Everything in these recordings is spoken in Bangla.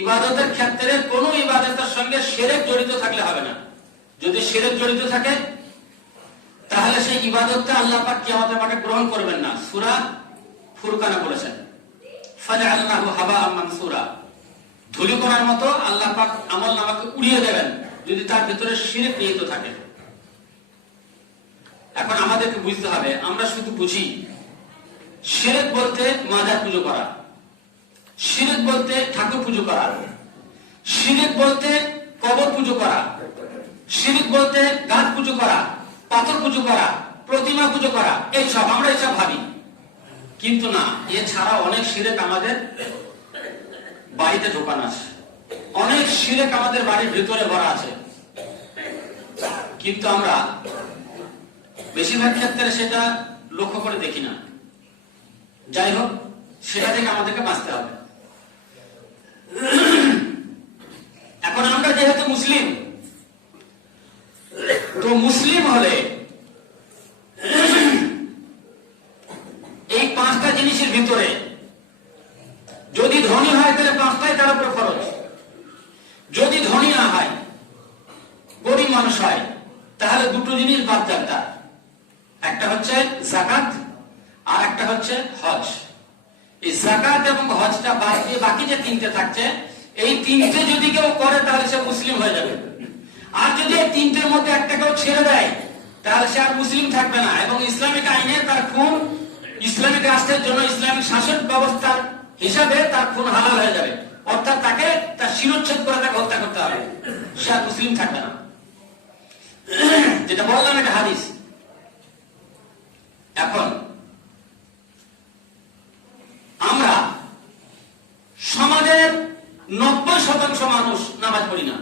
ইবাদতের ক্ষেত্রে কোন ইবাদতের সঙ্গে শিরক জড়িত থাকলে হবে না। যদি শিরক জড়িত থাকে তাহলে সেই ইবাদতটা আল্লাহ পাক কিয়ামতের মাঠে গ্রহণ করবেন না। সূরা ফুরকানে বলেছেন, ফাজআলনাহু হাবাআম মানসুরা, ধুলিকণার মতো আল্লাহ পাক আমলনামাকে উড়িয়ে দেবেন যদি তার ভিতরে শিরক নিহিত থাকে। এখন আমাদেরকে বুঝতে হবে, আমরা শুধু বুঝি শিরক বলতে মাজার পুজো করা, শিরক বলতে ঠাকুর পুজো করা, শিরক বলতে কবর পুজো করা, শিরক বলতে গাছ পুজো করা, পাথর পুজো করা, প্রতিমা পুজো করা, এইসব আমরা এইসব ভাবি। কিন্তু না, এছাড়া অনেক শিরক আমাদের বাড়িতে ঢোকানো আছে, অনেক শিরক আমাদের বাড়ির ভিতরে ভরা আছে, কিন্তু আমরা বেশিরভাগ ক্ষেত্রে সেটা লক্ষ্য করে দেখি না। যাই হোক, সেটা থেকে আমাদেরকে বাঁচতে হবে। এখন আমরা যেহেতু মুসলিম, তো মুসলিম হলে এই পাঁচটা জিনিসের ভিতরে যদি ধনী হয় তাহলে পাঁচটাই তার উপরে খরচ, যদি ধনী না হয়, গরিব মানুষ হয়, তাহলে দুটো জিনিস বাদ যাবে তার। একটা হচ্ছে যাকাত আর একটা হচ্ছে হজ। এই যাকাত এবং হজটা বাদ দিয়ে বাকি যে তিনটে থাকছে, এই তিনটে যদি কেউ করে তাহলে সে মুসলিম হয়ে যাবে। আর যদি এই তিনটের মধ্যে একটা কেউ ছেড়ে দেয় তাহলে সে আর মুসলিম থাকবে না, এবং ইসলামিক আইনে তার খুন, ইসলামিক রাষ্ট্রের জন্য ইসলামিক শাসন ব্যবস্থার হিসাবে তার খুন হালাল হয়ে যাবে। অর্থাৎ তাকে তার শিরোচ্ছেদ করে তাকে হত্যা করতে হবে, সে আর মুসলিম থাকবে না। যেটা বললাম এটা হাদিস। এখন আমরা সমাজের 90% মানুষ নামাজ পড়ি না।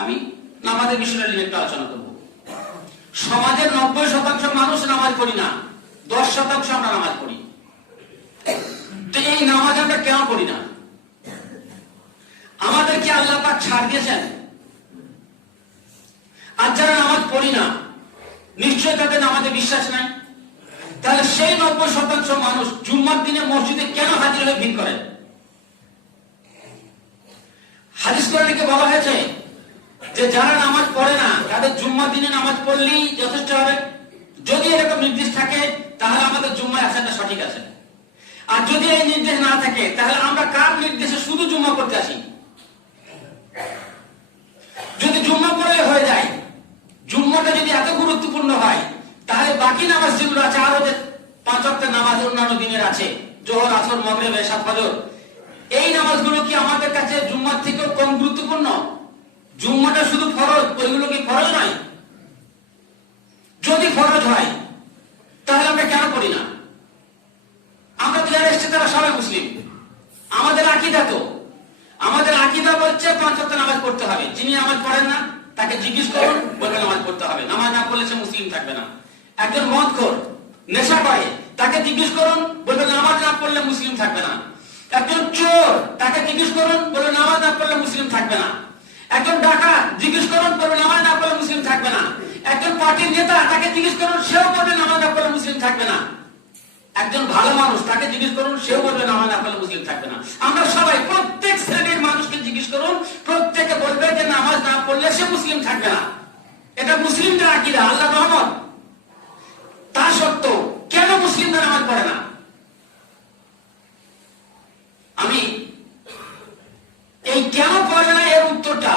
আমি নামাজের বিষয়টা নিয়ে একটু আলোচনা করব। সমাজের 90% মানুষ নামাজ পড়ি না, 10% আমরা নামাজ পড়ি। তো এই নামাজ আমরা কেন পড়ি না? আমাদের কি আল্লাহ পাক ছাড় দিয়েছেন? আর যারা নামাজ পড়ি না, নিশ্চয় তাদের নামাজে বিশ্বাস নাই। তাহলে সেই 90% মানুষ জুম্মার দিনে মসজিদে কেন হাজির হয়ে ভিড় করে? হাদিস কোরআনে বলা হয়েছে যে যারা নামাজ পড়ে না তাদের জুম্মার দিনে নামাজ পড়লেই যথেষ্ট হবে। যদি এরকম নির্দেশ থাকে তাহলে আমাদের জুম্মায় আসাটা সঠিক আছে। আর যদি এই নির্দেশ না থাকে তাহলে আমরা কার নির্দেশে শুধু জুম্মা করতে আসি? যদি জুম্মা পড়লে হয়ে যায়, জুম্মাটা যদি এত গুরুত্বপূর্ণ হয়, তাহলে বাকি নামাজ যেগুলো আছে, আরো যে 5 ওয়াক্তের নামাজ অন্যান্য দিনের আছে, জোহর, আসর, মাগরিব, এশা, ফজর, এই নামাজগুলো কি আমাদের কাছে জুম্মার থেকেও কম গুরুত্বপূর্ণ? জুম্মাটা শুধু ফরজ, ওইগুলো কি ফরজ নয়? যদি ফরজ হয় তাহলে আমরা কেন করি না? আমরা তো যারা এসছে তারা সবাই মুসলিম। আমাদের আকীদা বলছে 5 ওয়াক্ত নামাজ পড়তে হবে। যিনি নামাজ পড়েন না তাকে জিজ্ঞেস করুন, বলবে নামাজ পড়তে হবে। নামাজ না পড়লে সে মুসলিম থাকবে না। একজন মদখোর, নেশা করে, তাকে জিজ্ঞেস করুন, বলবে নামাজ না পড়লে মুসলিম থাকবে না। একজন চোর, তাকে জিজ্ঞেস করুন, বলবে নামাজ না পড়লে মুসলিম থাকবে না। একজন ডাকাত, জিজ্ঞেস করুন, বলবে নামাজ না পড়লে মুসলিম থাকবে না। একজন পার্টির নেতা, তাকে জিজ্ঞেস করুন, সেও বলবে নামাজ না পড়লে মুসলিম থাকবে না। একজন ভালো মানুষ, তাকে জিজ্ঞেস করুন, সেও বলবে নামাজ না পড়লে মুসলিম থাকবে না। আমরা সবাই, প্রত্যেক শ্রেণীর মানুষকে জিজ্ঞেস করুন, প্রত্যেকে বলবে যে নামাজ না পড়লে সে মুসলিম থাকবে না। এটা মুসলিমদের আকীদা, আল্লাহ রহমত। তা সত্ত্বেও কেন মুসলিমরা নামাজ পড়ে না? আমি এই কেন পড়ে না এর উত্তরটা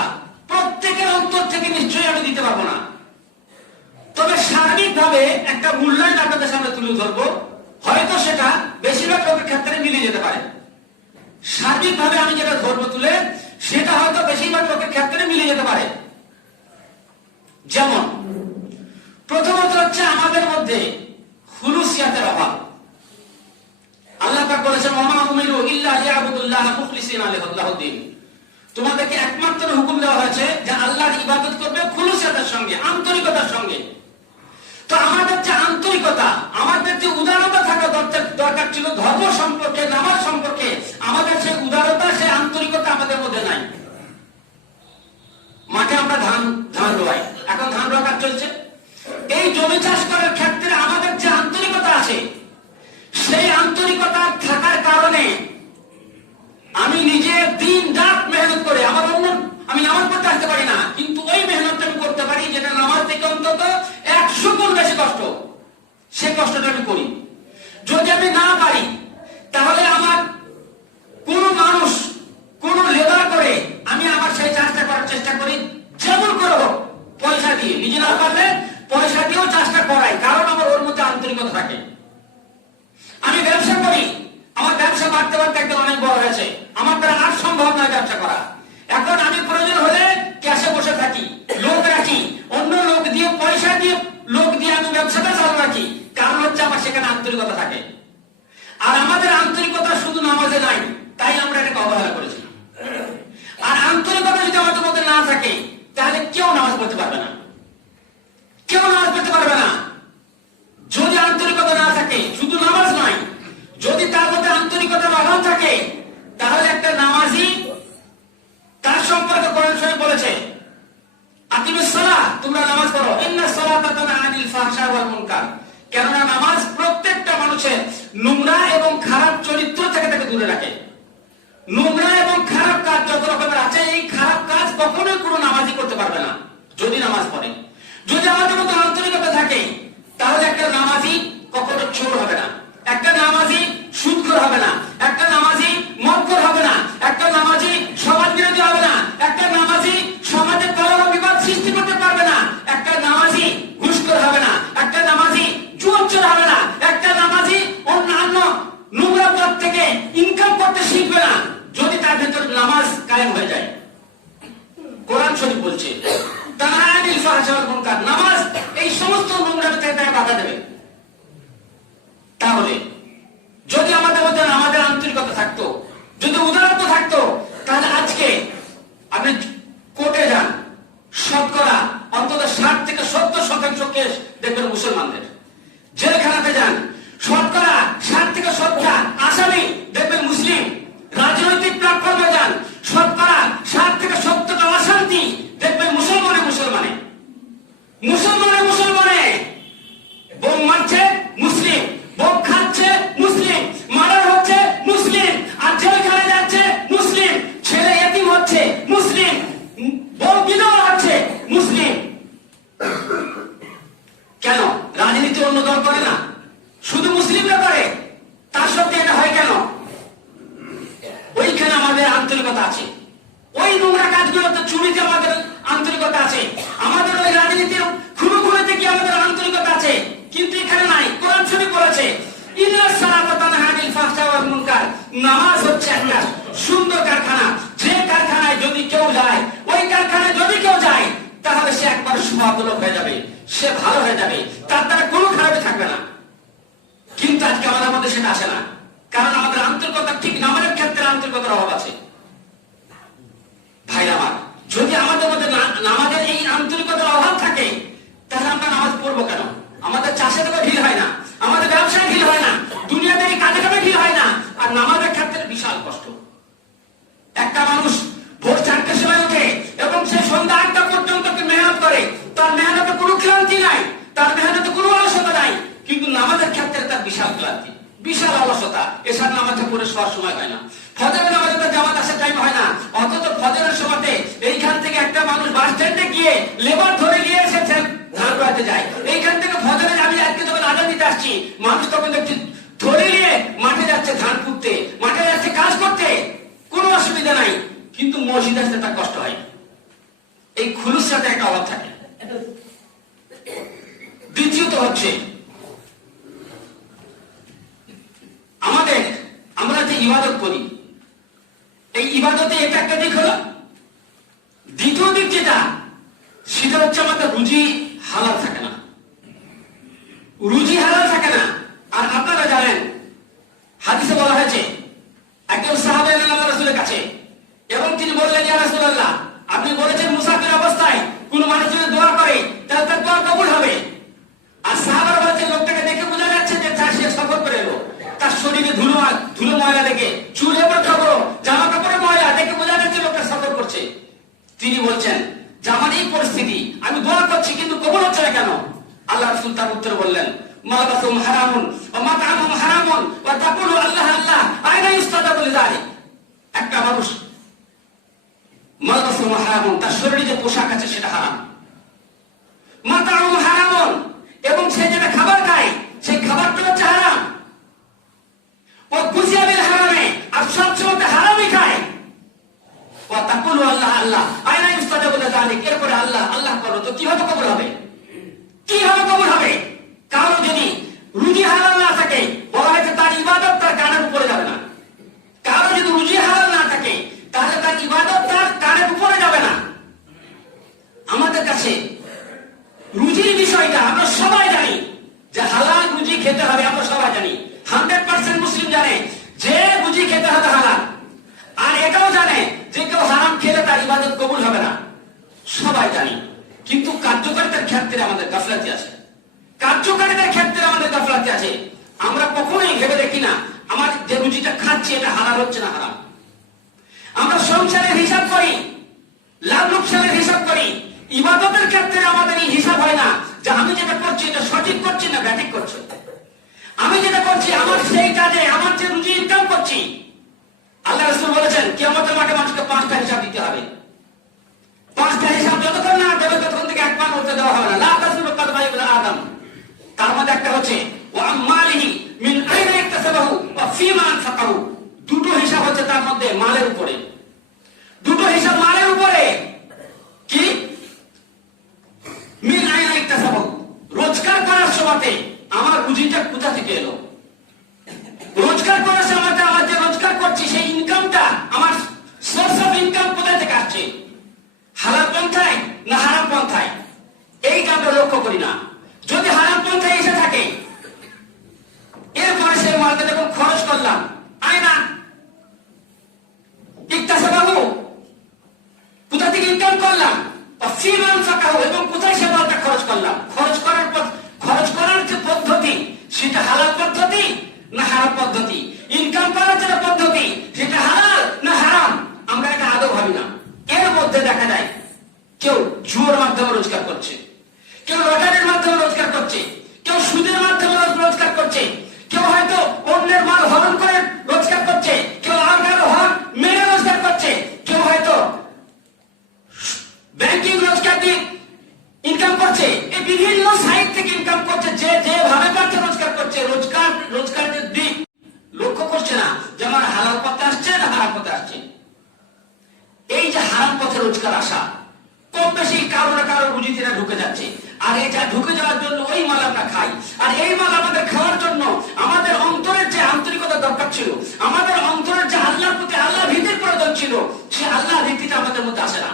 প্রত্যেকের অন্তর থেকে নিশ্চয়ই আমি দিতে পারবো না। তবে সার্বিকভাবে একটা মূল্যায়ন আপনাদের সামনে তুলে ধরবো, হয়তো সেটা বেশিরভাগ লোকের ক্ষেত্রে মিলে যেতে পারে। সার্বিকভাবে আমি যেটা ধরবো তুলে, সেটা হয়তো বেশিরভাগ লোকের ক্ষেত্রে মিলে যেতে পারে। যেমন প্রথমত হচ্ছে আমাদের মধ্যে খুলুসিয়াতের অভাব। আল্লাহ পাক বলেছেন, ওয়া মা উমিরু ইল্লা লিয়াবুদুল্লাহ মুখলিসিনা লাহুদ্দিন। তোমাদেরকে একমাত্র হুকুম দেওয়া হয়েছে যে আল্লাহর ইবাদত করবে খুলুসিয়াতের সঙ্গে, আন্তরিকতার সঙ্গে। তো আমাদের যে আন্তরিকতা, আমাদের যে উদারতা থাকা দরকার ছিল ধর্ম সম্পর্কে, নামাজ সম্পর্কে, আমাদের সেই উদারতা, সেই আন্তরিকতা আমাদের মধ্যে নাই। মাঠে আমরা ধান রোয়াই, এখন ধান রোয়া কাজ চলছে। এই জমি চাষ করার ক্ষেত্রে আমাদের যে আন্তরিকতা আছে, সেই আন্তরিকতা থাকার কারণে আমি কষ্টটা আমি করি। যদি আমি না পারি তাহলে আমার কোন মানুষ কোন লেবার করে আমি আমার সেই কাজটা করার চেষ্টা করি, যেমন করে হোক পয়সা দিয়ে, নিজে না পারলে পয়সা দিয়েও চাষটা করাই, কারণ আমার ওর মধ্যে আন্তরিকতা থাকে। আমি ব্যবসা করি, আমার ব্যবসা বাড়তে বাড়তে একদম অনেক বড় হয়েছে, আমার দ্বারা আর সম্ভব নয় ব্যবসা করা। এখন আমি প্রয়োজন হলে ক্যাশে বসে থাকি, লোক রাখি, অন্য লোক দিয়ে পয়সা দিয়ে লোক দিয়ে আমি ব্যবসাটা চালু রাখি, কারণ হচ্ছে আমার সেখানে আন্তরিকতা থাকে। আর আমাদের আন্তরিকতা শুধু নামাজে নাই, তাই আমরা এটাকে অবহেলা করেছি। আর আন্তরিকতা যদি আমাদের মধ্যে না থাকে তাহলে কেউ নামাজ পড়তে পারবে না, কেউ নামাজ পড়তে পারবে না। যদি আন্তরিকতা না থাকে, শুধু নামাজ নয়, যদি তার মধ্যে আন্তরিকতার অভাব থাকে, তাহলে একটা নামাজি তার সম্পর্কে কোরআন শরীফ বলেছে, আকিমুস সালাহ, তোমরা নামাজ পড়ো, ইন্নাস সালাতা তানহা আনিল ফাহশা ওয়াল মুনকার। কেননা নামাজ প্রত্যেকটা মানুষের নোংরা এবং খারাপ চরিত্র থেকে তাকে দূরে রাখে। নোংরা এবং খারাপ কাজ যত রকমের আছে, এই খারাপ কাজ কখনোই কোনো নামাজি করতে পারবে না যদি নামাজ পড়ে। যদি আমাদের মধ্যে আন্তরিকতা থাকে তাহলে একটা নামাজি কখনো চোর হবে না, একটা নামাজি সুদখোর হবে না, একটা নামাজি মদখোর হবে না, একটা নামাজি সমাজ বিরোধী হবে না, একটা নামাজি সমাজে কলহ বিবাদ সৃষ্টি করতে পারবে না, একটা নামাজি ঘুষখোর হবে না, একটা নামাজি জুয়াচোর হবে না, একটা নামাজি অন্যান্য নোংরা পথ থেকে ইনকাম করতে শিখবে না, যদি তার ভেতর নামাজ কায়েম হয়ে যায়। কোরআন শরীফ বলছে তানহা আনিল ফাহশা ওয়াল মুনকার, নামাজ এই সমস্ত নোংরা থেকে তাকে বাধা দেবে। তাহলে যদি আমাদের মধ্যে আমাদের আন্তরিকতা থাকতো, যদি উদারতা থাকতো, তাহলে আজকে আপনি কোর্টে যান, শতকরা অন্তত 60 থেকে 70% কেস দেখবেন মুসলমানদের। জেলখানাতে যান, শতকরা 60 থেকে 70 আসামি দেখবেন মুসলিম। রাজনৈতিক প্ল্যাটফর্মে যান, শতকরা 60 থেকে 70টা অশান্তি দেখবেন মুসলমানে মুসলমানে মুসলমানে মুসলমানে। বোম মারছে মুসলিম, বোম খাচ্ছে মুসলিম, মার্ডার হচ্ছে মুসলিম, আর জেলখানে যাচ্ছে মুসলিম, ছেলে এতিম হচ্ছে মুসলিম, বোম বিধবা হচ্ছে মুসলিম। কেন রাজনীতি অন্য দল করে না, শুধু মুসলিমরা করে? তার সত্ত্বেও এটা হয় কেন? ওইখানে আমাদের আন্তরিকতা আছে, ওই নোংরা কাজগুলোতে চুরিতে আমাদের আন্তরিকতা আছে, আমাদের ওই রাজনীতির খুনোখুনিতে কি আমাদের আন্তরিকতা আছে, কিন্তু এখানে নাই। কোরআন শরীফ বলেছে ইন্নাস সালাতা তানহা আনিল ফাহশা ওয়াল মুনকার, নামাজ হচ্ছে একটা সুন্দর কারখানা। যে কারখানায় যদি কেউ যায়, ওই কারখানায় যদি কেউ যায়, তাহলে সে একবার সুভাবলোক হয়ে যাবে, সে ভালো হয়ে যাবে, তার দ্বারা কোনো খারাপই থাকবে না। কিন্তু আজকে আমাদের মধ্যে সেটা আসে না, কারণ আমাদের আন্তরিকতা ঠিক নামাজের ক্ষেত্রে আন্তরিকতার অভাব আছে। ভাই আমার, যদি আমাদের মধ্যে নামাজের এই আন্তরিকতার অভাব থাকে, তাহলে আমরা নামাজ পড়বো কেন? আমাদের চাষে তো ঢিল হয় না, আমাদের ব্যবসায় ঢিল হয় না, দুনিয়াতে কাজে কামে ঢিল হয় না, আর নামাজের ক্ষেত্রে বিশাল কষ্ট। একটা মানুষ ভোর 4টার সময় ওঠে এবং সে সন্ধ্যা 8টা পর্যন্ত মেহনত করে, তার মেহনতে কোনো ক্লান্তি নাই, তার মেহনতে কোনো অলসতা নাই, কিন্তু নামাজের ক্ষেত্রে তার বিশাল ক্লান্তি, বিশাল অলসতা। এসব নামাজটা পড়ে শোয়ার সময় হয় না, ফজরের নামাজে তো জামাত আসার টাইম হয় না, অথচ ফজরের সময়তে এইখান থেকে একটা মানুষ বাস স্ট্যান্ডে গিয়ে লেবার ধরে নিয়ে এসেছে ধান রোয়াতে যায়। এইখান থেকে ফজরে আমি আজকে যখন আজান দিতে আসছি, মানুষ তখন দেখছি ধরে নিয়ে মাঠে যাচ্ছে ধান পুঁততে, মাঠে যাচ্ছে কাজ করতে, কোনো অসুবিধা নাই, কিন্তু মসজিদ আসতে তার কষ্ট হয়। এই খুলুস সাথে একটা অভাব থাকে। দ্বিতীয়ত হচ্ছে আমরা যে ইবাদত করি, এই ইবাদতে এটা একটা দিক হলো। দ্বিতীয় দিক যেটা, সেটা হচ্ছে আমাদের রুজি হালাল থাকে না, রুজি হালাল থাকে না। আর আপনারা জানেন হাদিসে বলা হয়েছে একজন সাহাবা এলেন আল্লাহর রাসূলের কাছে এবং তিনি বললেন, ইয়া রাসূলুল্লাহ, আপনি বলেছেন মুসাফির অবস্থায় কোন মানুষ যদি দোয়া করে তাহলে তার দোয়া কবুল হবে। আর সাহাবারা বলেছেন লোকটাকে দেখে বোঝা যাচ্ছে যে সে সফর করে এলো, তার শরীরে ধুলো ময়লা দেখে, চুলে কাপড় জামা কাপড়ে ময়লা দেখে বোঝা যাচ্ছে লোকটা সফর করছে। তিনি বলছেন যে আমার এই পরিস্থিতি, আমি দোয়া করছি কিন্তু কবুল হচ্ছে না কেন? আল্লাহ রাসূল তার উত্তরে বললেন, মালাবাসুম হারামুন ওয়া মাতআমুহুম হারামুন ওয়া তাকুলু আল্লাহ আল্লাহ আইনা ইস্তাদাবু লিযালিক। একটা মানুষ মালাবাসুম হারামুন, তার শরীরে যে পোশাক আছে সেটা হারাম, মাতআমুহুম হারামুন, এবং সে যেটা খাবার খায় সেই খাবার ও গুজিয়াবিল হারামে, আর সবসময় হারামই খায়। ও তাকুলু আল্লাহ আল্লাহ আয়না ইস্তাজাবু লিযালিক, এরপরে আল্লাহ আল্লাহ করো, তো কিভাবে কবুল হবে? কিভাবে কবুল হবে? কারো যদি রুজি হালাল না থাকে, বলা হয়েছে তার ইবাদত তার কানের উপরে যাবে না। কারো যদি রুজি হালাল না থাকে, তাহলে তার ইবাদত তার কানের উপরে যাবে না। আমাদের কাছে রুজির বিষয়টা আমরা সবাই জানি যে হালাল রুজি খেতে হবে, আমরা সবাই জানি। 100% মুসলিম জানে যে রুজি খেতে হবে হালাল, আর এটাও জানে যে কেউ হারাম খেলে তার ইবাদত কবুল হবে না, সবাই জানি। কিন্তু কার্যকারিতার ক্ষেত্রে আমাদের গাফলাতি আছে, কার্যকারিতার ক্ষেত্রে আমাদের গাফলাতি আছে। আমরা কখনোই ভেবে দেখি না আমার যে রুজিটা খাচ্ছি এটা হালাল হচ্ছে না হারাম। আমরা সংসারের হিসাব করি, লাভ লোকসানের হিসাব করি। ইবাদতের ক্ষেত্রে আমাদের এই হিসাব হয় না যে আমি যেটা করছি এটা সঠিক করছি না ব্যাঠিক করছি। আমি যেটা করছি আমার সেই কাজে আমার যে রুজি ইনকাম করছি, আল্লাহ রাসূল বলেছেন কিয়ামতের মাঠে মানুষকে 5টা হিসাব দিতে হবে। 5টা হিসাব যতক্ষণ না দেবে ততক্ষণ থেকে এক পা নড়তে দেওয়া হবে না। লা তাসুলু কদমা ইবনে আদম, তার মধ্যে একটা হচ্ছে ওয়া আম্মালিহি মিন আইনা ইকতাসাবাহু ওয়া ফীমা আনফাকাহু। দুটো হিসাব হচ্ছে তার মধ্যে মালের উপরে, দুটো হিসাব মালের উপরে। কি? মিন আইনা ইকতাসাবাহু, রোজগার করার সময় আমার রুজিটা কোথা থেকে এলো, রোজগার করার সময় আমার যে রোজগার করছি সেই ইনকামটা আমার সোর্স অফ ইনকাম কোথা থেকে আসছে, হালাল পন্থায় না হারাম পন্থায়, এইটা আমরা লক্ষ্য করি না। যদি হারাম পন্থায় এসে থাকে, এরপরে সেই মালটা যখন খরচ করলাম, আয়না ইকতাসাবাহু, কোথা থেকে ইনকাম করলাম, ফীমা আনফাকাহু, এবং কোথায় সে মালটা খরচ করলাম। খরচ করার যে পদ্ধতি সেটা হালাল পদ্ধতি না হারাম পদ্ধতি, ইনকাম করার যে পদ্ধতি সেটা হালাল না হারাম, আমরা এটা আদৌ ভাবি না। এর মধ্যে দেখা যায় কেউ জুয়ার মাধ্যমে রোজগার করছে, কেউ লটারির মাধ্যমে রোজগার করছে, কেউ সুদের মাধ্যমে রোজগার করছে, কেউ হয়তো অন্যের মাল হরণ করে রোজগার করছে, কেউ আর কারো হরণ মেরে রোজগার করছে, কেউ হয়তো ব্যাংকিং রোজগার দিয়ে ইনকাম করছে। এই বিভিন্ন সাইট থেকে ইনকাম করছে, যে যেভাবে পাচ্ছে রোজগার করছে। রোজগারের দিক লক্ষ্য করছে না যে আমার হালাল পথে আসছে না হারাম পথে আসছে। এই যে হারাম পথে রোজগার আসা, কম বেশি কারো না কারো রুজিতে ঢুকে যাচ্ছে। আর এই যা ঢুকে যাওয়ার জন্য ওই মাল আমরা খাই। আর এই মাল আমাদের খাওয়ার জন্য আমাদের অন্তরের যে আন্তরিকতা দরকার ছিল, আমাদের অন্তরের যে আল্লাহর প্রতি আল্লাহ ভীতির প্রয়োজন ছিল, সে আল্লাহ ভীতিটা আমাদের মধ্যে আসে না।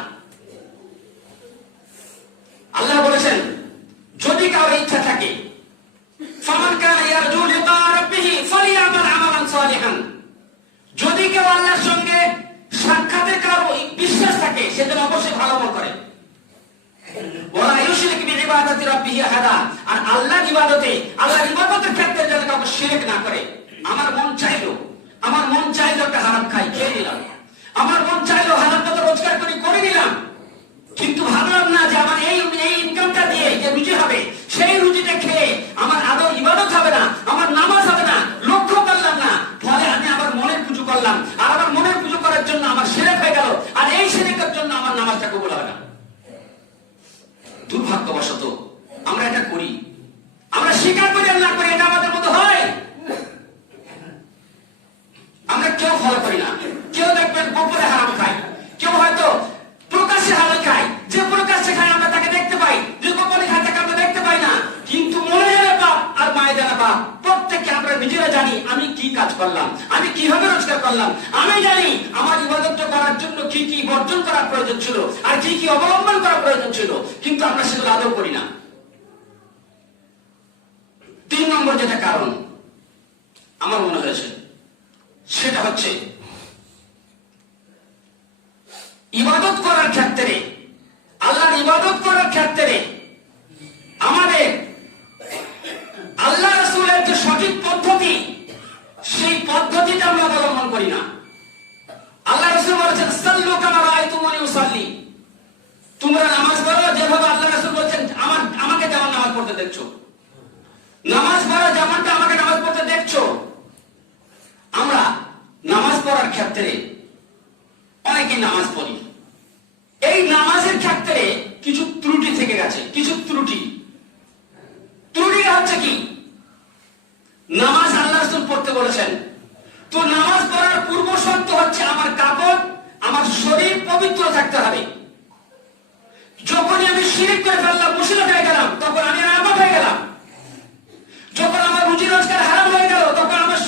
আল্লাহ বলেছেন যদি কারো ইচ্ছা থাকে, ফামান কানা ইয়ারজু লিকা রাব্বিহি ফালিয়ামাল আমালান সালিহান, যদি কেউ আল্লাহর সঙ্গে সাক্ষাতের কারো বিশ্বাস থাকে সে যেন অবশ্যই ভালো আমল করে। ওয়ালা ইউশরিক বিইবাদাতি রাব্বিহি আহাদা, আর আল্লাহর ইবাদতের ক্ষেত্রে যেন কাউকে শিরক না করে। আমার মন চাইলো একটা হারাম খাই, খেয়ে নিলাম। আমার মন চাইলো হারাম পথে রোজগার করে নিলাম, কিন্তু ভাবলাম না যে আমার এই ইনকামটা দিয়ে যে রুজি হবে, সেই রুজিটা খেয়ে আমার আদৌ ইবাদত হবে না, আমার নামাজ হবে না, লক্ষ্য করলাম না। ফলে আমি আবার মনের পুজো করলাম, আর আমার মনের পুজো করার জন্য আমার শিরক হয়ে গেল, আর এই শিরকের জন্য আমার নামাজটা কবুল হবে না। দুর্ভাগ্যবশত আমরা এটা করি, আমরা স্বীকার করি আর না করি, এটা আমাদের মতো হয়। আমরা কেউ ফলো করি না। কেউ দেখবেন গোপনে হারাম খায়, কেউ হয়তো প্রকাশ্যে হারাম খায়। যে প্রকাশ্যে খায় আমরা তাকে দেখতে পাই, যে গোপনে খায় তাকে আমরা দেখতে পাই না। কিন্তু মনে জানা পাপ আর মায়ে জানা পাপ, প্রত্যেককে আমরা নিজেরা জানি আমি কি কাজ করলাম, আমি কিভাবে রোজগার করলাম। আমি জানি আমার ইবাদতটা করার জন্য কি কি বর্জন করার প্রয়োজন ছিল আর কি কি অবলম্বন করার প্রয়োজন ছিল, কিন্তু আমরা সেগুলো আদৌ করি না। 3 নম্বর যেটা কারণ আমার মনে হয়েছে সেটা হচ্ছে ইবাদত করার ক্ষেত্রে, আল্লাহর ইবাদত করার ক্ষেত্রে আমাদের আল্লাহ রাসূলের যে সঠিক পদ্ধতি, সেই পদ্ধতিটা আমরা অবলম্বন করি না। আল্লাহ রাসূল বলেছেন সাল্লু কামা রাআইতুমুনি উসাল্লি, তোমরা নামাজ পড়ো যেভাবে আল্লাহ রাসূল বলেছেন আমাকে যেমন নামাজ পড়তে দেখছো, নামাজ পড়ো যেমনটা আমাকে নামাজ পড়তে দেখছো। আমরা নামাজ পড়ার ক্ষেত্রে অনেকেই নামাজ পড়ি, এই নামাজের ক্ষেত্রে কিছু ত্রুটি থেকে গেছে। কিছু ত্রুটিটা হচ্ছে কি, নামাজ আল্লাহ রাসূল পড়তে বলেছেন, তো নামাজ পড়ার পূর্ব শর্ত হচ্ছে আমার কাপড়, আমার শরীর পবিত্র থাকতে হবে। যখনই আমি শিরক করে ফেললাম, মুশরিক হয়ে গেলাম, তখন আমি আবাদ হয়ে গেলাম। যখন আমার রুজি রোজগার হারাম হয়ে গেল, তখন আমার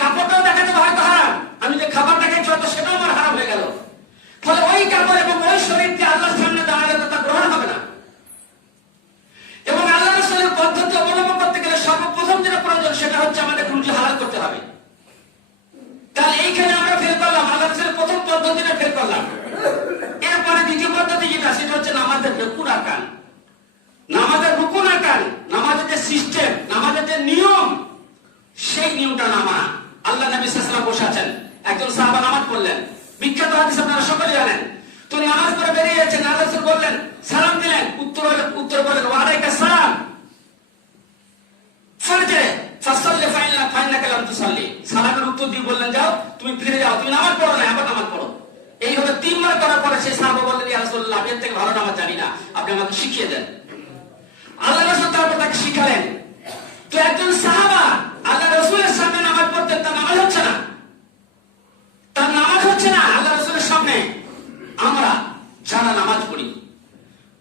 কাপড়টাও দেখাতে হয়তো হারাম, আমি যে খাবারটা খাইছি হয়তো সেটাও আমার হারাম হয়ে গেল। ফলে ওই কাপড় এবং ওই শরীরকে আল্লাহর সামনে দাঁড়ালে তা গ্রহণ হবে না। এবং আল্লাহ রাসূলের পদ্ধতি অবলম্বন করতে গেলে সর্বপ্রথম যেটা প্রয়োজন সেটা হচ্ছে আমাদের রুজি হালাল করতে হবে। তাহলে এইখানে আমরা ফেল করলাম, আল্লাহ রাসূলের প্রথম পদ্ধতিটা ফেল করলাম। এরপরে দ্বিতীয় পদ্ধতি যেটা, সেটা হচ্ছে নামাজের রুকুন আরকান। নামাজের রুকুন আরকান, নামাজের যে সিস্টেম, নামাজের যে নিয়ম, সেই নিয়মটা না মানা। আল্লাহ নবী সাল্লাল্লাহু আলাইহি ওয়াসাল্লাম বসে আছেন, একজন সাহাবা নামাজ পড়লেন, বিখ্যাত হাদিস আপনারা সকলেই জানেন। তো নামাজ পড়ে বেরিয়ে যাচ্ছেন, আল্লাহ রাসূল বললেন, সালাম দিলেন, উত্তর বললেন ওয়া আলাইকা সালাম, ফারজে ফাসাল্লি ফাইন্নাকা লাম তুসাল্লি। সালামের উত্তর দিয়ে বললেন, যাও তুমি ফিরে যাও, তুমি নামাজ পড়ো না, আবার নামাজ পড়ো। এইভাবে তিনবার করার পরে সেই সাহাবা বললেন, ইয়া রাসূলুল্লাহ, আমি এর থেকে ভালো নামাজ জানি না, আপনি আমাকে শিখিয়ে দেন। আল্লাহ রাসূল তারপর তাকে শিখালেন। তো একজন সাহাবা আল্লাহ রাসূলের সামনে নামাজ পড়তেন, তার নামাজ হচ্ছে না, তার নামাজ হচ্ছে না আল্লাহ রাসূলের সামনে। আমরা যারা নামাজ পড়ি,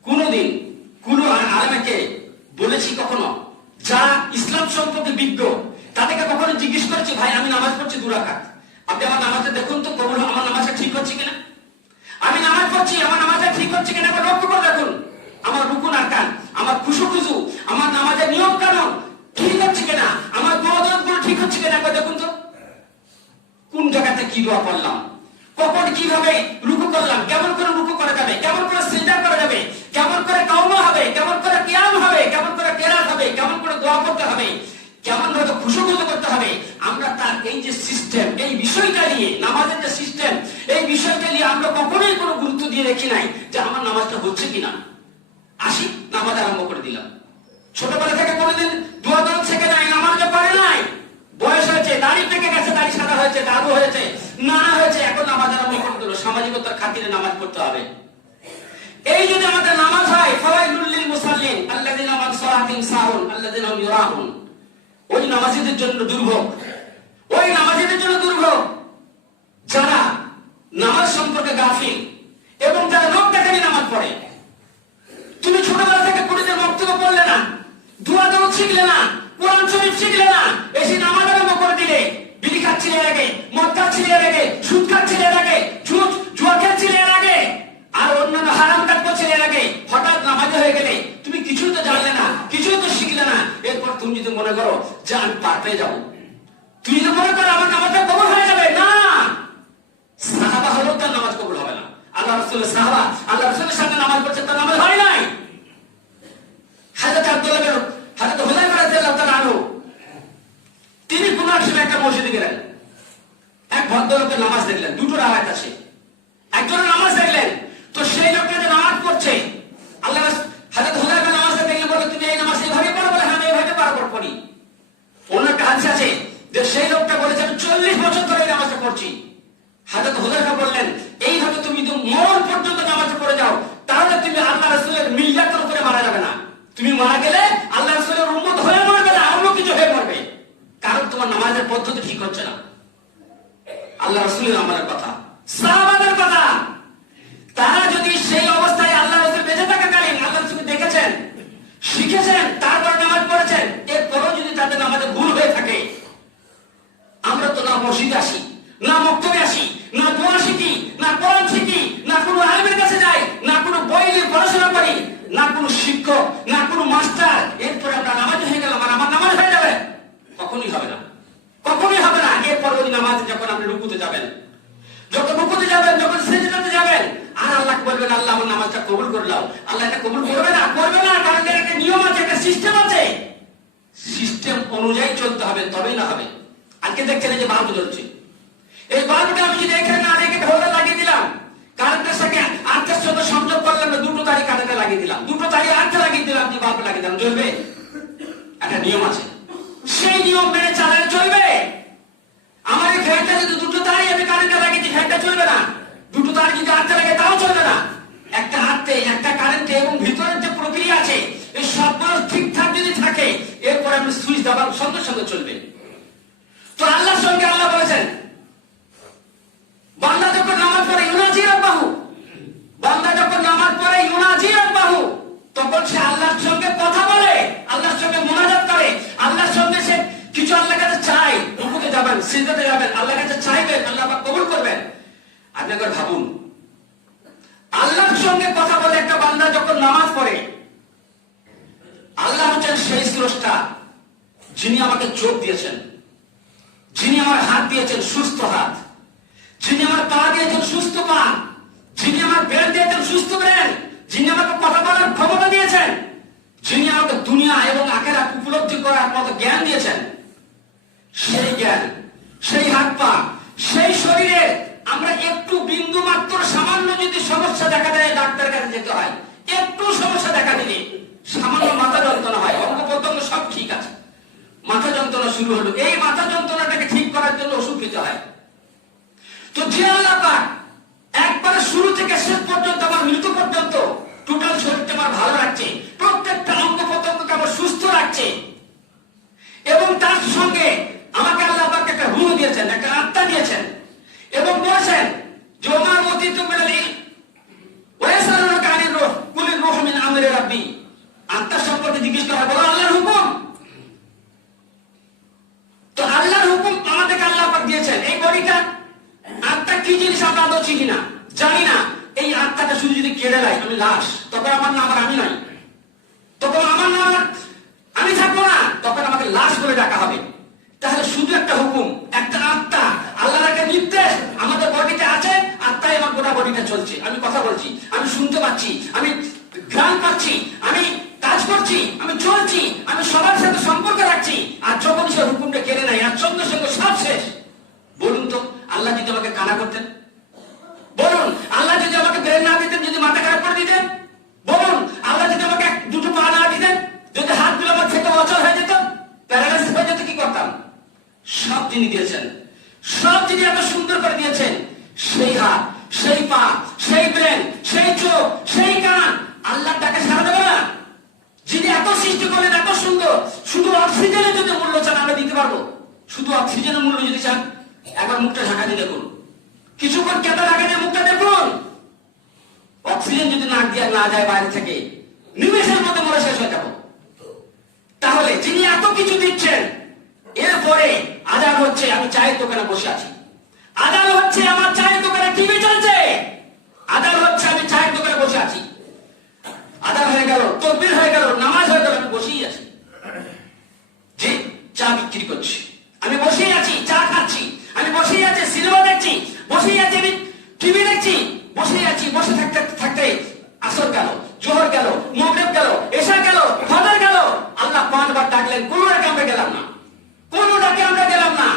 কোনদিন কোন আলেমকে বলেছি কখনো, যারা ইসলাম সম্পর্কে বিজ্ঞ, তাদেরকে কখনো জিজ্ঞেস করেছি, ভাই আমি নামাজ পড়ছি 2 রাকাত, আপনি আমার নামাজটা দেখুন তো, কবুল আমার নামাজটা ঠিক হচ্ছে কিনা। আমি নামাজ পড়ছি, আমার নামাজটা ঠিক হচ্ছে কিনা একবার লক্ষ্য করে দেখুন। আমার রুকুন আরকান, আমার খুশু, আমার নামাজের নিয়ম কানুন ঠিক হচ্ছে কিনা, আমার দোয়া ঠিক হচ্ছে কিনা একবার দেখুন তো। কোন জায়গাতে কি দোয়া করলাম, কখন কিভাবে রুকু করলাম, কেমন করে রুকু করা যাবে, কেমন করে সিজদা করা যাবে, কেমন করে কাওমা হবে, কেমন করে কিয়াম হবে, কেমন করে কিরাত হবে, কেমন করে দোয়া করতে হবে, কেমন ভাবে খুশু করতে হবে। আমরা তার এই যে সিস্টেম, এই বিষয়টা নিয়ে, নামাজের যে সিস্টেম, এই বিষয়টা নিয়ে আমরা কখনোই কোনো গুরুত্ব দিয়ে রেখি নাই যে আমার নামাজটা হচ্ছে কিনা। আসি, নামাজ আরম্ভ করে দিলাম। ছোটবেলা থেকে কোনোদিন দোয়া শেখে নাই, নামাজটা পারে নাই, বয়স হয়েছে, দাড়ি পেকে গেছে, দাড়ি সাদা হয়েছে, দাদু হয়েছে, নানা হয়েছে, এখন নামাজ আরম্ভ করে দিল। সামাজিকতার খাতিরে নামাজ পড়তে হবে। এই যদি আমাদের নামাজ হয়, ফাওয়াইলুল লিল মুসাল্লিন আল্লাযিনা আন সালাতিহিম সাহুন আল্লাযিনা হুম ইউরাহুন, ওই নামাজীদের জন্য দুর্ভোগ, ওই নামাজীদের জন্য দুর্ভোগ যারা নামাজ সম্পর্কে গাফিল এবং যারা লোক দেখানি নামাজ পড়ে। তুমি ছোটবেলা থেকে কোনদিন বক্তব্য পড়লে না, দোয়া দরুদ শিখলে না, কোরআন শরীফ শিখলে না, এসে নামাজ আরম্ভ করে দিলে। বিড়ি খাচ্ছিলে এর আগে, মদ খাচ্ছিলে এর আগে, সুদ খাচ্ছিলে এর আগে, জুয়া খেলছিলে এর আগে, আর অন্যান্য হারাম কাজ করছিলে এর আগে। হঠাৎ নামাজে হয়ে গেলে তুমি কিছুই তো জানলে না, কিছুই তো শিখলে না। এরপর তুমি যদি মনে করো যে আমি পার পেয়ে যাবো, তুমি যদি মনে করো আমার নামাজটা কবুল হয়ে যাবে, না, সাহাবা হলেও তার নামাজ কবুল হবে না। আল্লাহ রাসূলের সাহাবা আল্লাহ রাসূলের সামনে নামাজ পড়ছে, তার নামাজ হয় নাই। হযরত আব্দুল্লাহ বিন হযরত হুযায়ফা রাদিয়াল্লাহু তাআলা আনহু, তিনি কোন এক সময় একটা মসজিদে গেলেন, এক ভদ্রলোকের নামাজ দেখলেন, 2টো রাকাত আছে, একজনের নামাজ দেখলেন। তো সেই লোকটা যে নামাজ পড়ছে, আল্লাহ হযরত হুযায়ফা নামাজটা দেখলে বলে, তুমি এই নামাজ এইভাবে পড়ো? বলে, হ্যাঁ আমি এইভাবে পড়ি। অন্য একটা হাদিস আছে যে সেই লোকটা বলেছে, আমি 40 বছর ধরে এই নামাজটা পড়ছি। হযরত হুযায়ফা বললেন, এইভাবে তুমি যদি মরণ পর্যন্ত নামাজটা পড়ে যাও, তাহলে তুমি আল্লাহ রাসূলের মিল্লাতের উপরে মারা যাবে না। তুমি মারা গেলে আল্লাহ রাসূলের উম্মত হয়ে মরবে না, অন্য কিছু হয়ে মরবে, কারণ তোমার নামাজের পদ্ধতি ঠিক হচ্ছে না। আল্লাহ রাসূলের আমাদের কথা, সাহাবাদের কথা, তারা যদি সেই অবস্থায় আল্লাহ রাসূল বেঁচে থাকাকালীন আল্লাহ রাসূল দেখেছেন, শিখেছেন, তারপর নামাজ পড়েছেন, এরপরও যদি তাদের নামাজে ভুল হয়ে থাকে, আমরা তো না মসজিদে আসি, না মক্তবে আসি, না দোয়া শিখি, না কোরআন শিখি, না কোনো আলেমের কাছে যাই, না কোনো বই নিয়ে পড়াশোনা করি, না কোনো শিক্ষক, না কোনো মাস্টার, এরপরে আমরা নামাজ হয়ে গেলাম আর আমার নামাজ হয়ে যাবে, কখনোই হবে না, কখনোই হবে না। এরপর ওই নামাজে যখন আপনি রুকুতে যাবেন, যখন রুকুতে যাবেন, যখন সিজদাতে যাবেন, আর আল্লাহকে বলবেন, আল্লাহ আমার নামাজটা কবুল করে দাও, আল্লাহ এটা কবুল করবে না, কারণ এর একটা নিয়ম আছে, একটা সিস্টেম আছে, সিস্টেম অনুযায়ী চলতে হবে, তবেই না হবে। আজকে দেখছেন যে বাল্ব জ্বলছে, এই বাল্বটা আমি যদি এখানে না রেখে ঢোলে লাগিয়ে দিলাম, কারেন্টের সাথে আর্থের সাথে সংযোগ করলাম না, 2টো তারি কারেন্টে লাগিয়ে দিলাম, 2টো তারি আর্থে লাগিয়ে দিলাম, দিয়ে বাল্ব লাগিয়ে দিলাম, জ্বলবে? একটা নিয়ম আছে, সেই নিয়ম মেনে চালালে চলবে। আমার এই ফ্যানটা যদি 2টো তারি আমি কারেন্টে লাগিয়ে দিই, ফ্যানটা চলবে না। 2টো তারি যদি আর্থে লাগে, তাও চলবে না। একটা আর্থে, একটা কারেন্টে এবং ভিতরের যে প্রক্রিয়া আছে, এই সবগুলো ঠিকঠাক যদি থাকে, এরপর আপনি সুইচ দাবার সঙ্গে সঙ্গে চলবে। তো আল্লাহর সঙ্গে আল্লাহ বলেছেন, আপনি একবার ভাবুন, আল্লাহর সঙ্গে কথা বলে একটা বান্দা যখন নামাজ পড়ে, আল্লাহ হচ্ছেন সেই স্রষ্টা যিনি আমাকে চোখ দিয়েছেন, যিনি আমার হাত দিয়েছেন সুস্থ হাত, যিনি আমার পা দিয়েছেন সুস্থ পা, যিনি আমার ব্রেন দিয়েছেন সুস্থ ব্রেন, যিনি আমাকে কথা বলার ক্ষমতা দিয়েছেন, যিনি আমাকে দুনিয়া এবং আখেরাত উপলব্ধি করার মতো জ্ঞান দিয়েছেন, সেই জ্ঞান, সেই হাত পা, সেই শরীরে আমরা একটু বিন্দু মাত্র সামান্য যদি সমস্যা দেখা দেয় ডাক্তারের কাছে যেতে হয়, একটু সমস্যা দেখা দিলে সামান্য মাথা যন্ত্রণা হয়, অঙ্গ প্রত্যঙ্গ সব ঠিক আছে, মাথা যন্ত্রণা শুরু হলো, এই মাথা যন্ত্রণাটাকে ঠিক করার জন্য ওষুধ খেতে হয়। তো যে আল্লাহ পাক একবারে শুরু থেকে শেষ পর্যন্ত আমার মৃত্যু পর্যন্ত টোটাল শরীরটা আমার ভালো রাখছে, প্রত্যেকটা অঙ্গ প্রত্যঙ্গকে আমার সুস্থ রাখছে, এবং তার সঙ্গে আমাকে আল্লাহ পাক একটা রূহ দিয়েছেন, একটা আত্মা দিয়েছেন, এবং বলেছেন যে ওমা ওয়াতিতু মিনাল ইলম ওয়া ইয়াসআলুনাকা আনির রূহ কুলির রূহু মিন আমরি রাব্বি। আত্মা সম্পর্কে জিজ্ঞেস করা, বলো আল্লাহর হুকুম। তো আল্লাহর হুকুম আমাদেরকে আল্লাহ পাক দিয়েছেন। এই বডিটা, আত্মা কি জিনিস আমরা আদৌ চিনি না, জানি না। এই আত্মাটা শুধু যদি কেড়ে নেয় আমি লাশ, তখন আমার নাম আর আমি নয়, তখন আমার নাম আমি থাকবো না, তখন আমাকে লাশ বলে ডাকা হবে। তাহলে শুধু একটা হুকুম, একটা আত্মা, আল্লাহর একটা নির্দেশ আমাদের বডিতে আছে, আত্মাই আমার গোটা বডিটা চলছে। আমি কথা বলছি, আমি শুনতে পাচ্ছি, আমি ঘ্রাণ পাচ্ছি, আমি কাজ করছি, আমি চলছি, আমি সবার সাথে সম্পর্ক রাখছি। আর যখন সে হুকুমটা কেড়ে নেয় আর সঙ্গে সঙ্গে সব শেষ। বলুন তো, আল্লাহ যদি আমাকে কানা করতেন, বলুন আল্লাহ যদি আমাকে ব্রেন না দিতেন, যদি মাথা খারাপ করে দিতেন, বলুন আল্লাহ যদি আমাকে দুটো পা না দিতেন, যদি হাতগুলো আমার থেকে অচল হয়ে যেত, প্যারালাইসিস হয়ে যেত, কি করতাম? সব যিনি দিয়েছেন, সব যিনি এত সুন্দর করে দিয়েছেন, সেই হাত, সেই পা, সেই ব্রেন, সেই চোখ, সেই কান, আল্লাহর ডাকে সাড়া দেবে না? যিনি এত সৃষ্টি করলেন এত সুন্দর, শুধু অক্সিজেনের যদি মূল্য চান আমরা দিতে পারবো। শুধু অক্সিজেনের মূল্য যদি চান, একবার মুখটা ঢাকা দিয়ে দেখুন, কিছুক্ষণ কেটে লাগে যে মুখটা দেখুন, অক্সিজেন যদি নাক দিয়ে না যায় বাইরে থেকে, নিমেষের মধ্যে মরে শেষ হয়ে যাবো। তাহলে যিনি এত কিছু দিচ্ছেন, এরপরে আজান হচ্ছে, আমি চায়ের দোকানে বসে আছি, আজান হচ্ছে, আমার চায়ের দোকানে টিভি চলছে, আজান হচ্ছে, আমি চায়ের দোকানে বসে আছি, আজান হয়ে গেল, তাকবীর হয়ে গেল, নামাজ হয়ে গেল, আমি বসেই আছি, যে চা বিক্রি করছি, আমি বসেই আছি, চা খাচ্ছি, আমি বসেই আছি, সিনেমা দেখছি, বসেই আছি, আমি টিভি দেখছি, বসেই আছি। বসে থাকতে থাকতে আসর গেল, জোহর গেল, মাগরিব গেল, এশা গেল, ফজর গেল, আল্লাহ 5 বার ডাকলেন, কোনো ডাকে আমরা গেলাম না, কোনো ডাকে আমরা গেলাম না।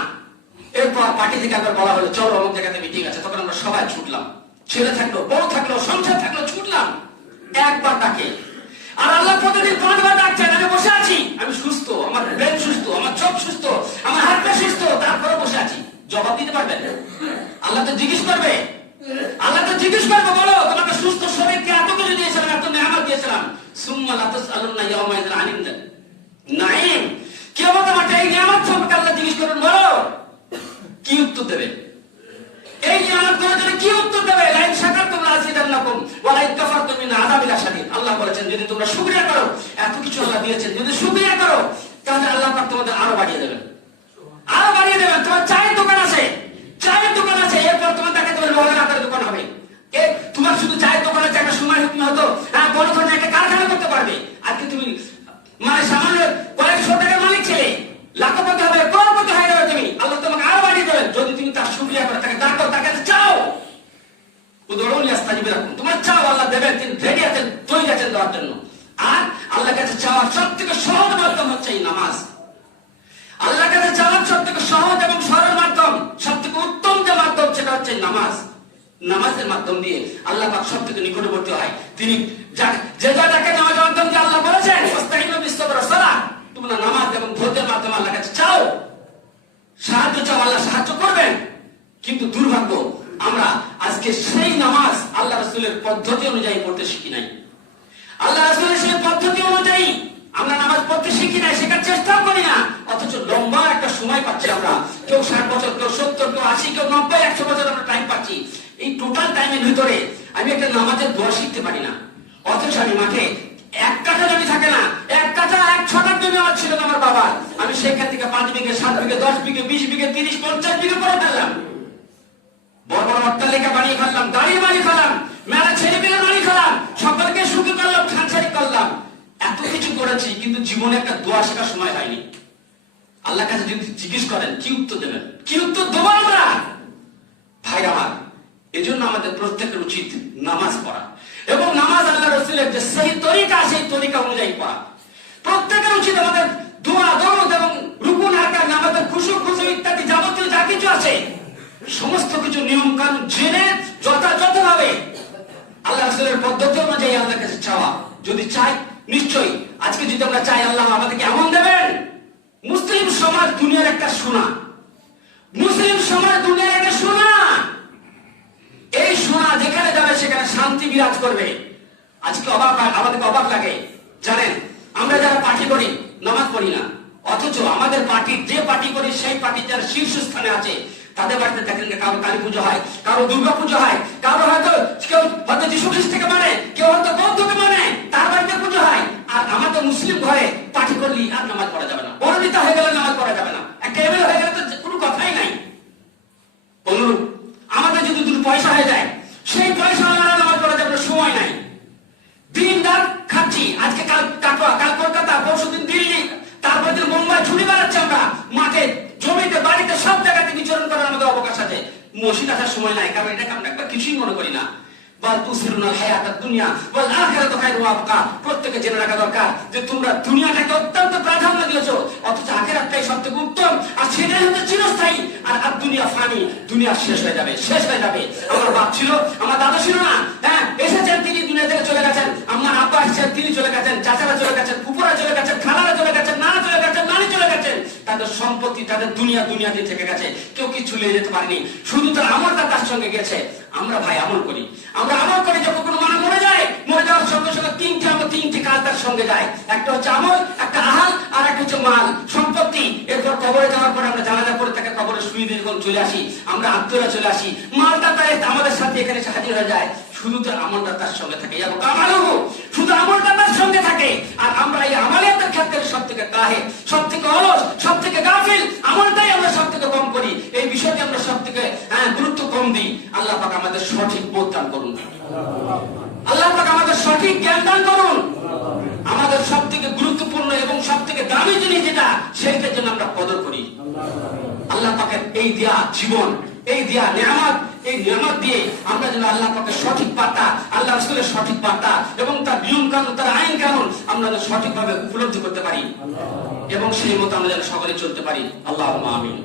এরপর পার্টি থেকে একবার বলা হলো চলো অমুক জায়গাতে মিটিং আছে, তখন আমরা সবাই ছুটলাম, ছেলে থাকলো, বউ থাকলো, সংসার থাকলো, ছুটলাম। একবার ডাকে, আর আল্লাহ প্রতিদিন 5 বার ডাকছেন, আমি বসে আছি, আমি সুস্থ, আমার ব্রেন সুস্থ, আমার চোখ সুস্থ, আমার হাত পা সুস্থ, তারপরে বসে আছি। জবাব দিতে পারবেন? আল্লাহ তো জিজ্ঞেস করবে, আল্লাহ তো জিজ্ঞেস করবে, বলো তোমাকে সুস্থ শরীরকে এত কিছু দিয়েছিলাম, এত নেয়ামত দিয়েছিলাম, সুম্মা লা তুসআলুনা ইয়াওমা ইযিন আনিন নাঈম। কিয়ামত মাঠে এই নিয়ামত সম্পর্কে আল্লাহ জিজ্ঞেস করবেন, বলো কি উত্তর দেবে? এই নিয়ামত গুলোর জন্য কি উত্তর দেবে? লাইন শাকারতুম লাযিদান্নাকুম ওয়া লাইন কাফারতুম মিন আযাবিল শাদীদ। আল্লাহ বলেছেন যদি তোমরা শুকরিয়া করো, এত কিছু আল্লাহ দিয়েছেন, যদি শুকরিয়া করো তাহলে আল্লাহ পাক তোমাদের আরো বাড়িয়ে দেবেন, আরো বাড়িয়ে দেবেন। তোমার চায়ের দোকান আছে, চায়ের দোকান আছে, এরপর তোমার তাকে তোমার লোহার আটার দোকান হবে। তোমার শুধু চায়ের দোকান আছে, একটা সময় হুকুম হতো হ্যাঁ বড় ধরনের একটা কারখানা করতে পারবে। আজকে তুমি মানে সামান্য কয়েকশো টাকার মালিক ছেলে, লাখপতি হবে, করোড়পতি হয়ে যাবে তুমি। আল্লাহ তোমাকে আরো বাড়িয়ে দেবেন যদি তুমি তার শুকরিয়া করো, তাকে ডাকো, তাকে চাও। উদউনি আস্তাজিব লাকুম, তোমার চাও, আল্লাহ দেবেন, তিনি রেডি আছেন, তৈরি আছেন দেওয়ার জন্য। আর আল্লাহর কাছে চাওয়ার সবথেকে সহজ মাধ্যম হচ্ছে এই নামাজ। আল্লাহর কাছে চাওয়ার সবথেকে সহজ এবং সরল মাধ্যম, সবথেকে উত্তম যে মাধ্যম, সেটা হচ্ছে নামাজ। নামাজের মাধ্যম দিয়ে আল্লাহ পাক সবথেকে নিকটবর্তী হয়। তিনি যে যাকে নামাজের মাধ্যম দিয়ে আল্লাহ বলেছেন ওয়াস্তাইনু বিস-সাবরি ওয়াস সালাহ, তোমরা নামাজ এবং ধৈর্যের মাধ্যমে আল্লাহর কাছে চাও, সাহায্য চাও, আল্লাহ সাহায্য করবেন। কিন্তু দুর্ভাগ্য, আমরা আজকে সেই নামাজ আল্লাহ রাসূলের পদ্ধতি অনুযায়ী পড়তে শিখি নাই। আল্লাহ রাসূলের সেই পদ্ধতি অনুযায়ী আমরা নামাজ পড়তে শিখি নাই, শেখার চেষ্টাও করি না। অথচ লম্বা একটা সময় পাচ্ছি আমরা, কেউ 60 বছর, কেউ 70, কেউ 80, কেউ 90, 100 বছর আমরা টাইম পাচ্ছি। এই টোটাল টাইমের ভিতরে আমি একটা নামাজের দোয়া শিখতে পারি না। অথচ আমি মাঠে 1 কাঠা জমি থাকে না, 1 কাঠা 1 ছটার জমি আমার ছিল আমার বাবার, আমি সেখান থেকে 5 বিঘে, 7 বিঘে, 10 বিঘে, 20 বিঘে, 30, 50 বিঘে করে ফেললাম। বড় বড় অট্টালিকা বানিয়ে কিছু করেছি, কিন্তু জীবনে একটা দোয়া শেখার সময় হয়নি। আল্লাহর কাছে যদি জিজ্ঞেস করেন কি উত্তর দেবেন, কি উত্তর দেবো আমরা? ভাই আমার, এজন্য আমাদের প্রত্যেকের উচিত নামাজ পড়া, এবং নামাজ আল্লাহ রাসূলের যে সেই তরিকা অনুযায়ী পড়া। প্রত্যেকের উচিত আমাদের দোয়া, দরুদ এবং রুকুন, আরকান, আমাদের খুশু ইত্যাদি যাবতীয় যা কিছু আছে সমস্ত কিছু নিয়ম কানুন জেনে যথাযথভাবে আল্লাহ রাসূলের পদ্ধতি অনুযায়ী আল্লাহর কাছে চাওয়া। যদি চাই, নিশ্চয়ই আজকে যদি আমরা চাই আল্লাহ আমাদেরকে এমন দেবেন। মুসলিম সমাজ দুনিয়ার একটা সোনা, মুসলিম সমাজ দুনিয়ার একটা সোনা। এই সোনা যেখানে যাবে সেখানে শান্তি বিরাজ করবে। আজকে আমাদেরকে অবাক লাগে, জানেন, আমরা যারা পার্টি করি, নামাজ পড়ি না, অথচ আমাদের পার্টির যে পার্টি করি সেই পার্টির যারা শীর্ষস্থানে আছে তাদের বাড়িতে দেখেন কারো কালী পুজো হয়, কারো দুর্গা পুজো হয়, কারো হয়তো কেউ হয়তো যীশু খ্রিস্টকে মানে, কেউ হয়তো বৌদ্ধকে মানে, তার বাড়িতে পুজো হয়। আর আমাদের মুসলিম ঘরে পার্টি করলি আর নামাজ পড়া যাবে না, বড় হয়ে গেলে নামাজ পড়া যাবে না, একটা এমএলএ হয়ে গেলে তো কোনো কথাই নাই। অনুরূপ আমাদের যদি দুটো পয়সা হয়ে যায়, সেই পয়সা আমরা নামাজ পড়া যাবে না, সময় নাই। দিন রাত খাচ্ছি, আজকে কাল কাটোয়া, কাল কলকাতা, পরশুদিন দিল্লি, তারপর দিন মুম্বাই, ছুটি বেড়াচ্ছি আমরা, মাঠে জমিতে বাড়িতে সব জায়গাতে বিচরণ করার আমাদের অবকাশ আছে। মসজিদ আসার সময় নাই, কারণ এটাকে আমরা একবার কিছুই মনে করি না। প্রত্যেকে জেনে রাখা দরকার যে তোমরা দুনিয়াটাকে অত্যন্ত প্রাধান্য দিয়েছো, অথচ আখিরাতটাই সবথেকে উত্তম, আর সেটাই হচ্ছে চিরস্থায়ী। আর দুনিয়া ফানি, দুনিয়া শেষ হয়ে যাবে। আমার বাপ ছিল, আমার দাদা ছিল না, হ্যাঁ, এসেছেন তিনি দুনিয়া থেকে চলে গেছেন। আমার আব্বা এসেছেন, তিনি চলে গেছেন, চাচারা চলে গেছেন, ফুপুরা চলে গেছেন, খালারা চলে গেছেন, নানা চলে গেছেন, নানি চলে গেছেন। তাদের সম্পত্তি, তাদের দুনিয়াতে থেকে গেছে, কেউ কিছু নিয়ে যেতে পারেনি, শুধু তার আমলটা তার সঙ্গে গেছে। আমরা ভাই আমল করি, যখন কোনো মানুষ মরে যায়, মরে যাওয়ার সঙ্গে সঙ্গে তিনটি কাজ তার সঙ্গে যায়। একটা হচ্ছে আমল, একটা আহাল, আর একটা হচ্ছে মাল, সম্পত্তি। এরপর কবরে যাওয়ার পর আমরা জানাজা করে তাকে কবরে শুয়ে দিয়ে যখন চলে আসি, আমরা আত্মীয়রা চলে আসি, মালটা তাই আমাদের সাথে এখানে হাজির হয়ে যায়, শুধু তার আমলটা তার সঙ্গে থাকে। শুধু আমলটা তার সঙ্গে থাকে। আর আমরা এই আমালিয়াতের ক্ষেত্রে সব থেকে কাহে, সব থেকে অলস, সব থেকে গাফিল, আমলটাই আমরা সব থেকে কম করি। এই বিষয়টি আমরা সব থেকে গুরুত্ব কম দিই। আল্লাহ পাক আমাদের সঠিক বোধ দান করুন, আল্লাহ পাক আমাদের সঠিক জ্ঞান দান করুন। আমাদের সব থেকে গুরুত্বপূর্ণ এবং সব থেকে দামি জিনিস যেটা, সেইটার জন্য আমরা কদর করি। আল্লাহ পাকের এই দেয়া জীবন, এই দেয়া নিয়ামত, এই নিয়ামত দিয়ে আমরা যেন আল্লাহ পাকের সঠিক বার্তা, আল্লাহ রাসূলের সঠিক বার্তা এবং তার নিয়ম কানুন, তার আইন কানুন আমরা যেন সঠিকভাবে উপলব্ধি করতে পারি, এবং সেই মতো আমরা যেন সকলে চলতে পারি। আল্লাহুম্মা আমিন।